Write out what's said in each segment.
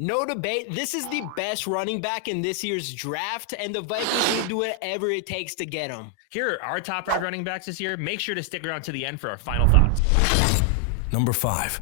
No debate. This is the best running back in this year's draft, and the Vikings need to do whatever it takes to get him. Here are our top 5 running backs this year. Make sure to stick around to the end for our final thoughts. Number 5.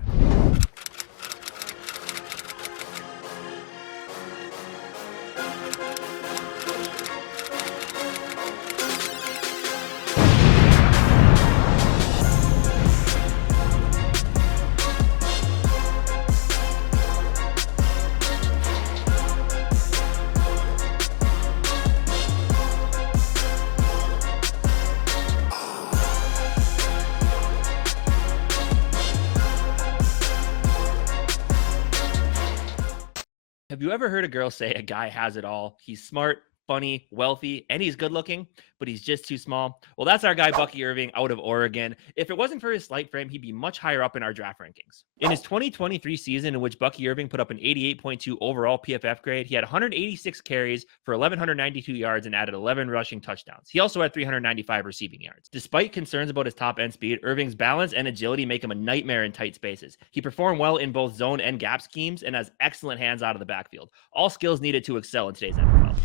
Have you ever heard a girl say a guy has it all? He's smart, funny, wealthy, and he's good looking, but he's just too small? Well, that's our guy, Bucky Irving, out of Oregon. If it wasn't for his slight frame, he'd be much higher up in our draft rankings. In his 2023 season, in which Bucky Irving put up an 88.2 overall PFF grade, he had 186 carries for 1,192 yards and added 11 rushing touchdowns. He also had 395 receiving yards. Despite concerns about his top end speed, Irving's balance and agility make him a nightmare in tight spaces. He performed well in both zone and gap schemes and has excellent hands out of the backfield. All skills needed to excel in today's NFL.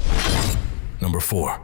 Number 4.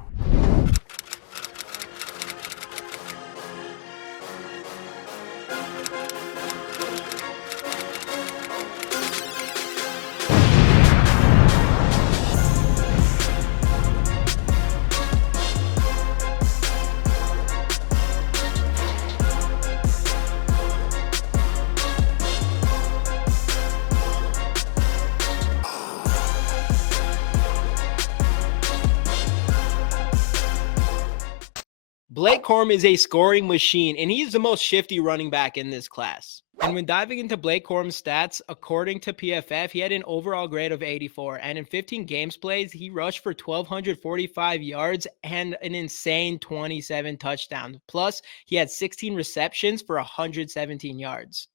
Blake Corum is a scoring machine, and he's the most shifty running back in this class. And when diving into Blake Corum's stats, according to PFF, he had an overall grade of 84. And in 15 games played, he rushed for 1,245 yards and an insane 27 touchdowns. Plus, he had 16 receptions for 117 yards.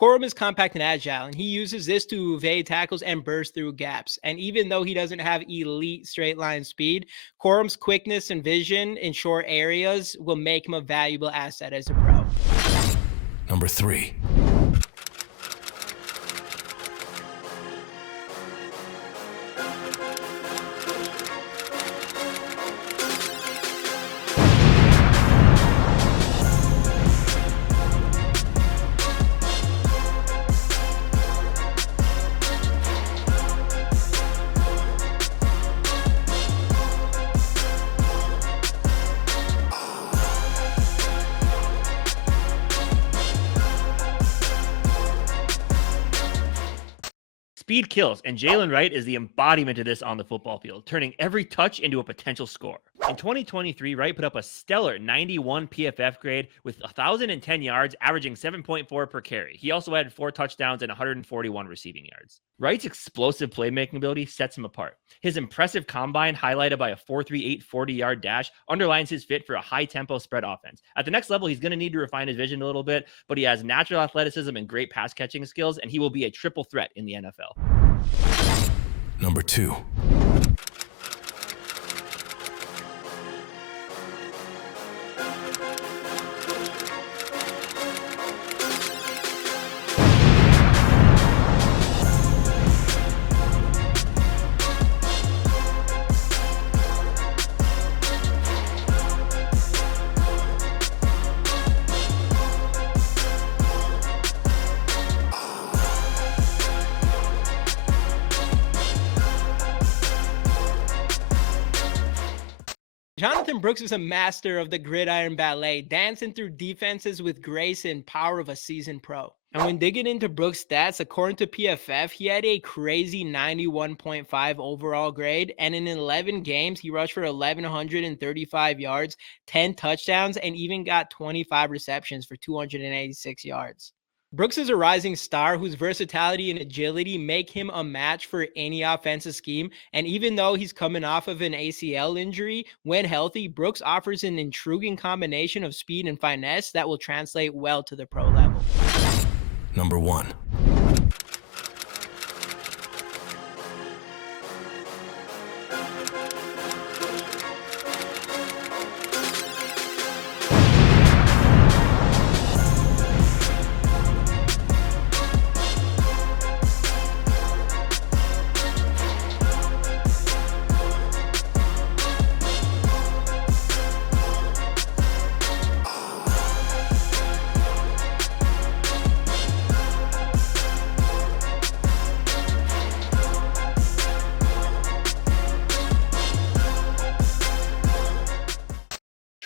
Corum is compact and agile, and he uses this to evade tackles and burst through gaps. And even though he doesn't have elite straight line speed, Corum's quickness and vision in short areas will make him a valuable asset as a pro. Number 3. Speed kills, and Jaylen Wright is the embodiment of this on the football field, turning every touch into a potential score. In 2023, Wright put up a stellar 91 PFF grade with 1,010 yards, averaging 7.4 per carry. He also had 4 touchdowns and 141 receiving yards. Wright's explosive playmaking ability sets him apart. His impressive combine, highlighted by a 4.38 40-yard dash, underlines his fit for a high-tempo spread offense. At the next level, he's going to need to refine his vision a little bit, but he has natural athleticism and great pass-catching skills, and he will be a triple threat in the NFL. Number 2. Jonathan Brooks is a master of the gridiron ballet, dancing through defenses with grace and power of a seasoned pro. And when digging into Brooks' stats, according to PFF, he had a crazy 91.5 overall grade, and in 11 games, he rushed for 1,135 yards, 10 touchdowns, and even got 25 receptions for 286 yards. Brooks is a rising star whose versatility and agility make him a match for any offensive scheme. And even though he's coming off of an ACL injury, when healthy, Brooks offers an intriguing combination of speed and finesse that will translate well to the pro level. Number 1.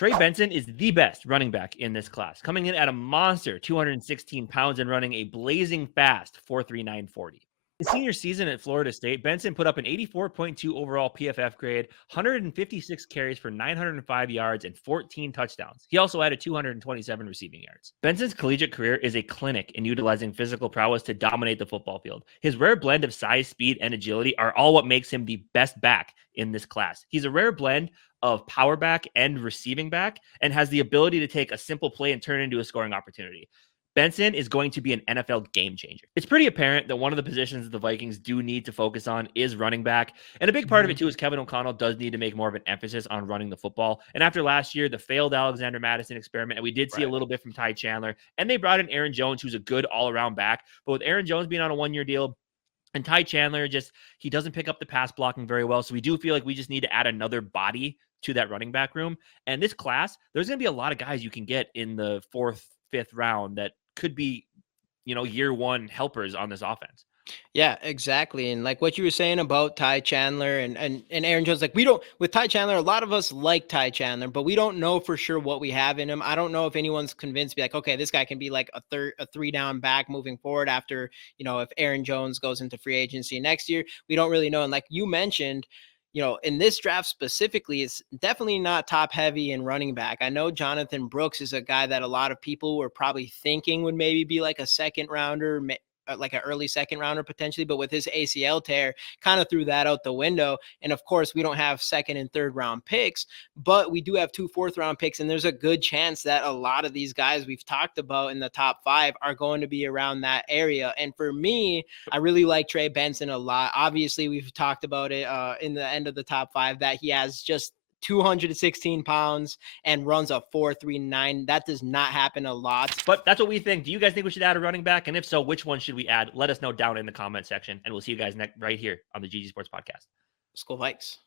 Trey Benson is the best running back in this class, coming in at a monster 216 pounds and running a blazing fast 4.3940. His senior season at Florida State, Benson put up an 84.2 overall PFF grade, 156 carries for 905 yards and 14 touchdowns. He also added 227 receiving yards. Benson's collegiate career is a clinic in utilizing physical prowess to dominate the football field. His rare blend of size, speed, and agility are all what makes him the best back in this class. He's a rare blend of power back and receiving back and has the ability to take a simple play and turn it into a scoring opportunity. Benson is going to be an NFL game changer. It's pretty apparent that one of the positions the Vikings do need to focus on is running back. And a big part of it, too, is Kevin O'Connell does need to make more of an emphasis on running the football. And after last year, the failed Alexander Madison experiment, and we did see a little bit from Ty Chandler, and they brought in Aaron Jones, who's a good all-around back. But with Aaron Jones being on a one-year deal, and Ty Chandler, he doesn't pick up the pass blocking very well. So we do feel like we just need to add another body to that running back room. And this class, there's going to be a lot of guys you can get in the 4th, 5th round that could be, year one helpers on this offense. Yeah, exactly. And like what you were saying about Ty Chandler and Aaron Jones, like with Ty Chandler, a lot of us like Ty Chandler, but we don't know for sure what we have in him. I don't know if anyone's convinced to be like, okay, this guy can be like a 3-down back moving forward after, if Aaron Jones goes into free agency next year. We don't really know. And like you mentioned, in this draft specifically, it's definitely not top heavy in running back. I know Jonathan Brooks is a guy that a lot of people were probably thinking would maybe be like a second rounder, like an early second rounder potentially, but with his ACL tear, kind of threw that out the window. And of course, we don't have 2nd and 3rd round picks, but we do have 2 4th round picks. And there's a good chance that a lot of these guys we've talked about in the top 5 are going to be around that area. And for me, I really like Trey Benson a lot. Obviously, we've talked about it in the end of the top 5 that he has just 216 pounds and runs a 4.39. That does not happen a lot. But that's what we think. Do you guys think we should add a running back? And if so, which one should we add? Let us know down in the comment section. And we'll see you guys right here on the GG Sports Podcast. Skol Vikes.